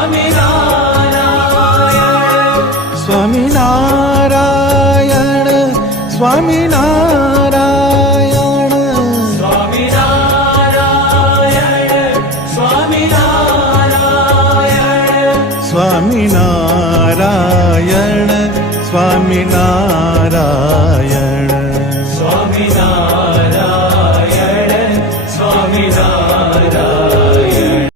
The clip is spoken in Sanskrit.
स्वामीना स्वामी नारायण स्वामी नारायण स्वामीना स्वामीना स्वामी नारायण स्वामी नारायण स्वामी नारायण